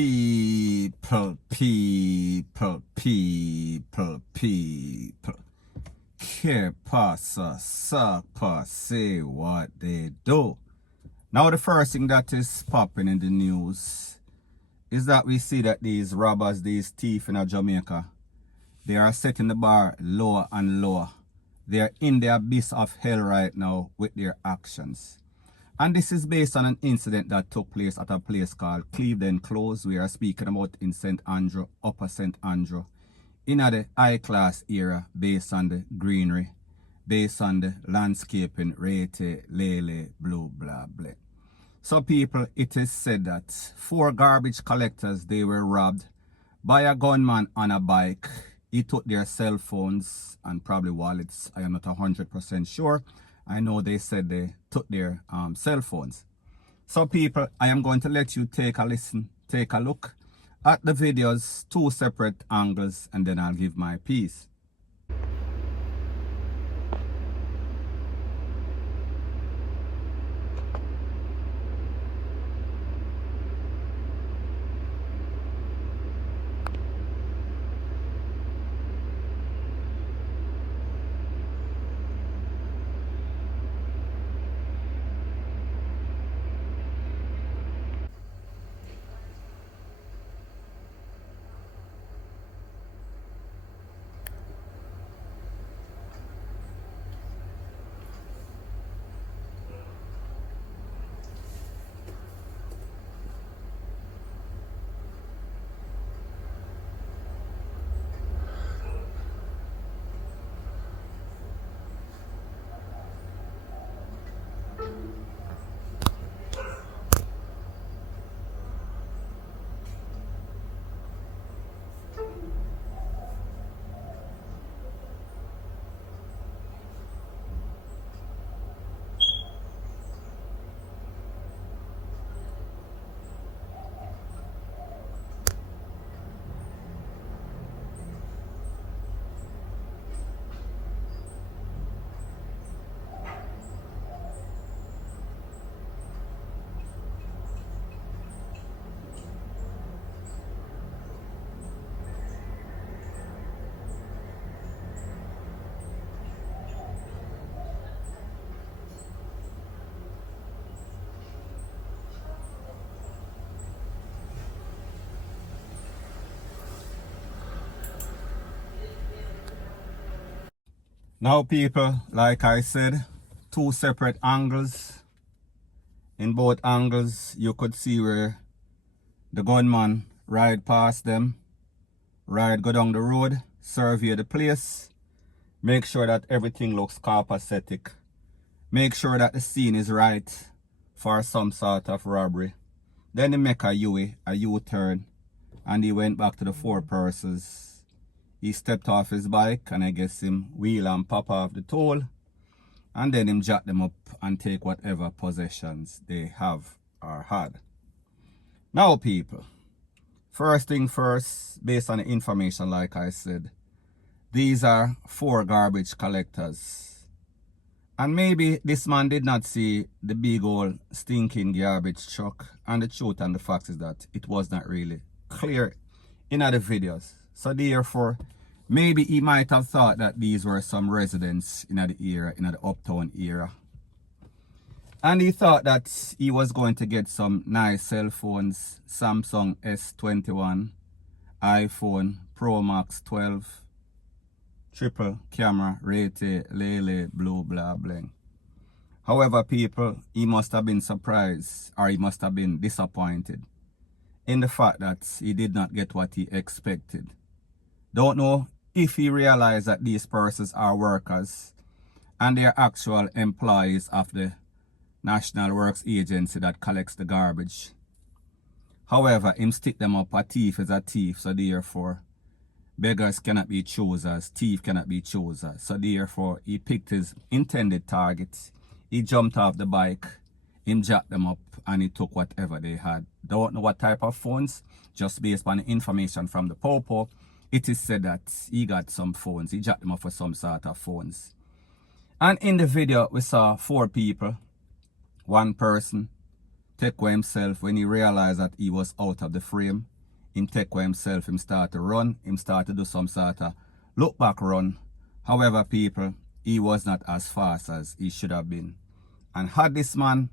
People. Que pasa, sapa, say what they do. Now the first thing that is popping in the news is that we see that these robbers, these thieves in Jamaica, they are setting the bar lower and lower. They are in the abyss of hell right now with their actions. And this is based on an incident that took place at a place called Cleveland Close. We are speaking about in St. Andrew, Upper St. Andrew, in the high class era, based on the greenery, based on the landscaping, rete, lele, blue, blah, blah. So people, it is said that 4 garbage collectors, they were robbed by a gunman on a bike. He took their cell phones and probably wallets. I am not 100% sure. I know they said they took their cell phones. So people, I am going to let you take a listen, take a look at the videos, 2 separate angles, and then I'll give my piece. Now people, like I said, 2 separate angles. In both angles, you could see where the gunman ride past them, go down the road, survey the place, make sure that everything looks copacetic, make sure that the scene is right for some sort of robbery. Then he make a U-turn, and he went back to the 4 persons. He stepped off his bike, and I guess him wheel and pop off the toll, and then him jack them up and take whatever possessions they have or had. Now people, first thing first, based on the information like I said, these are 4 garbage collectors. And maybe this man did not see the big old stinking garbage truck, and the truth and the fact is that it was not really clear in other videos. So therefore, maybe he might have thought that these were some residents in the era, in the uptown era. And he thought that he was going to get some nice cell phones, Samsung S21, iPhone Pro Max 12, triple camera, rete, lele, blue, blah, bling. However, people, he must have been surprised, or he must have been disappointed in the fact that he did not get what he expected. Don't know if he realized that these persons are workers and they are actual employees of the National Works Agency that collects the garbage. However, him stick them up, a thief is a thief, so therefore beggars cannot be choosers, thief cannot be choosers. So therefore he picked his intended targets, he jumped off the bike, him jacked them up, and he took whatever they had. Don't know what type of phones, just based on the information from the popo, it is said that he got some phones, he jacked them up for some sort of phones. And in the video we saw 4 people, 1 person take away himself when he realized that he was out of the frame. Him take away himself, him start to run, him start to do some sort of look back run. However, people, he was not as fast as he should have been. And had this man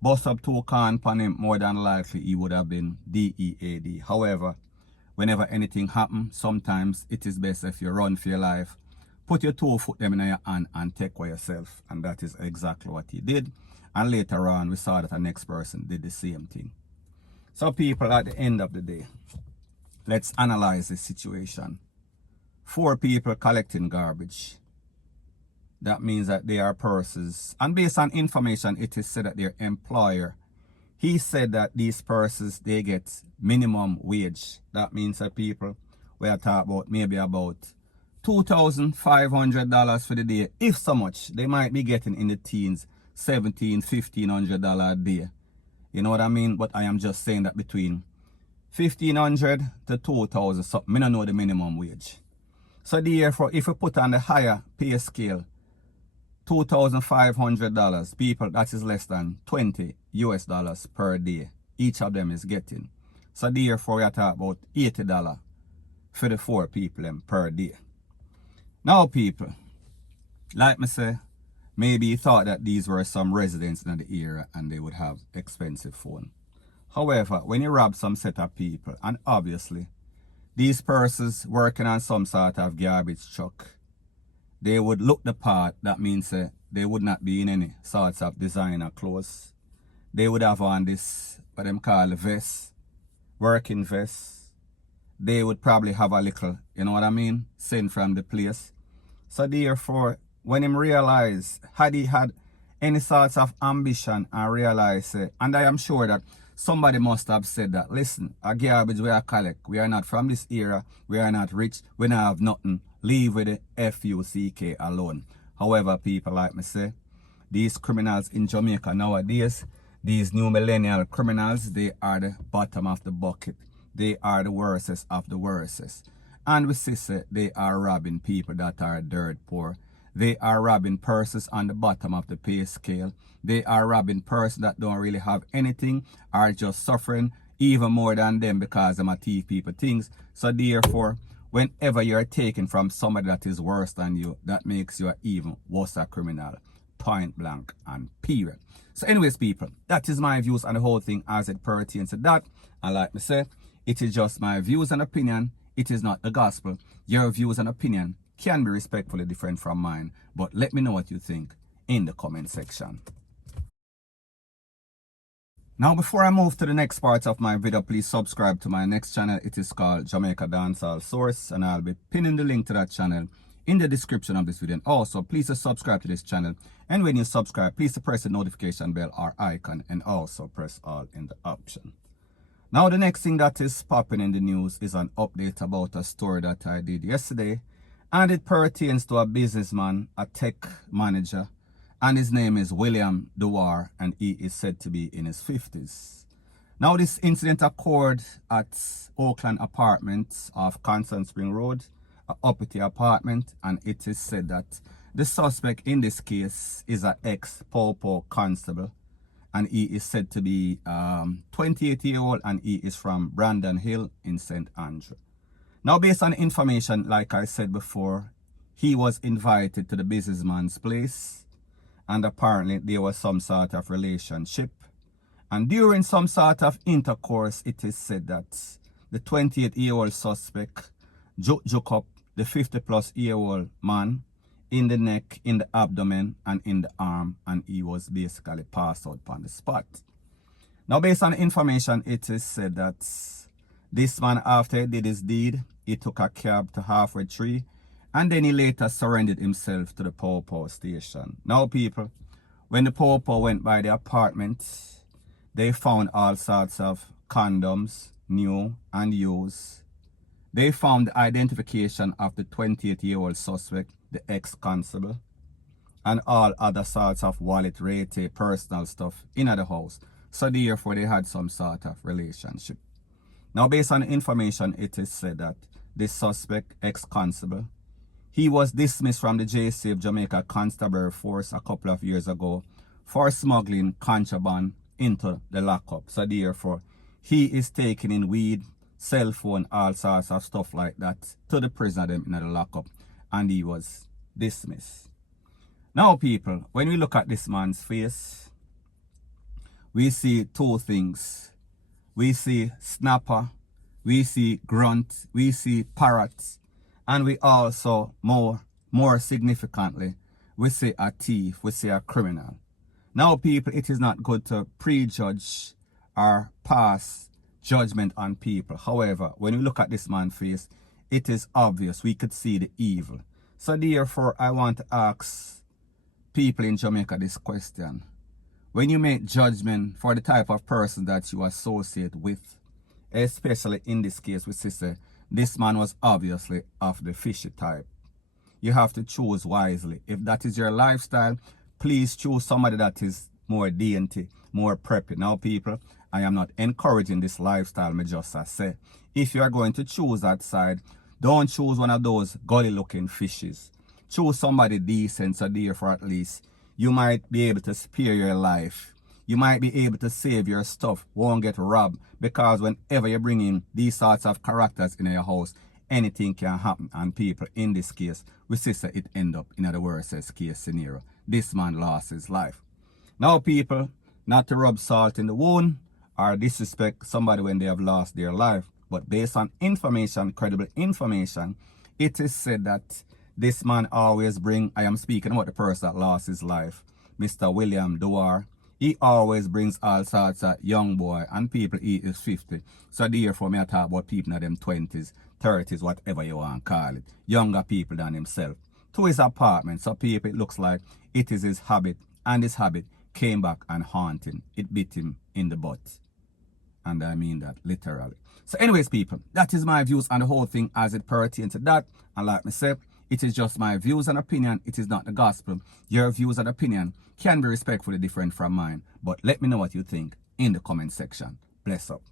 bust up 2 cans upon him, more than likely he would have been DEAD. However, whenever anything happens, sometimes it is best if you run for your life. Put your 2 foot them in your hand and take away yourself. And that is exactly what he did. And later on, we saw that the next person did the same thing. So people, at the end of the day, let's analyze this situation. 4 people collecting garbage. That means that they are persons. And based on information, it is said that their employer, he said that these persons, they get minimum wage. That means that people, we are talking about maybe about $2,500 for the day. If so much, they might be getting in the teens, $1,700, $1,500 a day. You know what I mean? But I am just saying that between $1,500 to $2,000 something. I don't know the minimum wage. So therefore, if we put on the higher pay scale, $2,500, people, that is less than $20 US per day. Each of them is getting. So therefore, we are talking about $80 for the 4 people per day. Now, people, like me say, maybe you thought that these were some residents in the area and they would have expensive phone. However, when you rob some set of people, and obviously, these persons working on some sort of garbage truck, they would look the part. That means they would not be in any sorts of designer clothes. They would have on this, what them call a vest, working vest. They would probably have a little, you know what I mean, sent from the place. So therefore, when him realize, had he had any sorts of ambition and realize, and I am sure that somebody must have said that, listen, a garbage we are collect, we are not from this era, we are not rich, we don't have nothing, leave with the FUCK alone. However, people, like me say, these criminals in Jamaica nowadays, these new millennial criminals, they are the bottom of the bucket. They are the worstest of the worstest. And we see they are robbing people that are dirt poor. They are robbing persons on the bottom of the pay scale. They are robbing persons that don't really have anything, are just suffering even more than them because them are thief people things. So therefore, whenever you're taken from somebody that is worse than you, that makes you an even worse criminal. Point blank and period. So anyways, people, that is my views on the whole thing as it pertains to that. And like me say, it is just my views and opinion. It is not the gospel. Your views and opinion can be respectfully different from mine. But let me know what you think in the comment section. Now, before I move to the next part of my video, please subscribe to my next channel. It is called Jamaica Dancehall Source, and I'll be pinning the link to that channel in the description of this video. And also, please subscribe to this channel. And when you subscribe, please press the notification bell or icon, and also press all in the option. Now, the next thing that is popping in the news is an update about a story that I did yesterday. And it pertains to a businessman, a tech manager, and his name is William Dewar, and he is said to be in his 50s. Now, this incident occurred at Oakland Apartments off Constant Spring Road, a uppity apartment, and it is said that the suspect in this case is an ex-Popo constable, and he is said to be 28-year-old, and he is from Brandon Hill in St. Andrew. Now, based on information, like I said before, he was invited to the businessman's place, and apparently there was some sort of relationship. And during some sort of intercourse, it is said that the 28-year-old suspect juke up the 50-plus-year-old man in the neck, in the abdomen, and in the arm, and he was basically passed out on the spot. Now, based on information, it is said that this man, after he did his deed, he took a cab to Halfway Tree, and then he later surrendered himself to the Popo station. Now, people, when the Popo went by the apartment, they found all sorts of condoms, new and used. They found the identification of the 28-year-old suspect, the ex-constable, and all other sorts of wallet, rate, personal stuff in the house. So therefore, they had some sort of relationship. Now, based on information, it is said that this suspect, ex-constable, he was dismissed from the JC of Jamaica Constabulary Force a couple of years ago for smuggling contraband into the lockup. So therefore, he is taking in weed, cell phone, all sorts of stuff like that to the prisoner them in the lockup, and he was dismissed. Now people, when we look at this man's face, we see two things. We see snapper, we see grunt, we see parrot, and we also, more significantly, we see a thief, we see a criminal. Now people, it is not good to prejudge or pass judgment on people. However, when you look at this man's face, it is obvious, we could see the evil. So therefore, I want to ask people in Jamaica this question. When you make judgment for the type of person that you associate with, especially in this case with sister, this man was obviously of the fishy type. You have to choose wisely. If that is your lifestyle, please choose somebody that is more dainty, more preppy. Now people, I am not encouraging this lifestyle, me just say. If you are going to choose that side, don't choose one of those gully looking fishes. Choose somebody decent, so therefore at least you might be able to spare your life. You might be able to save your stuff, won't get robbed, because whenever you bring in these sorts of characters in your house, anything can happen. And people, in this case, we see that it end up in the worst case scenario. This man lost his life. Now people, not to rub salt in the wound or disrespect somebody when they have lost their life, but based on information, credible information, it is said that this man always bring, I am speaking about the person that lost his life, Mr. William Dwar. He always brings all sorts of young boy and people he is 50. So therefore, me I talk about people in them 20s, 30s, whatever you want to call it. Younger people than himself. To his apartment. So people, it looks like it is his habit. And his habit came back and haunted him. It bit him in the butt. And I mean that literally. So anyways, people, that is my views on the whole thing as it pertains to that. And like I said, it is just my views and opinion. It is not the gospel. Your views and opinion can be respectfully different from mine. But let me know what you think in the comment section. Bless up.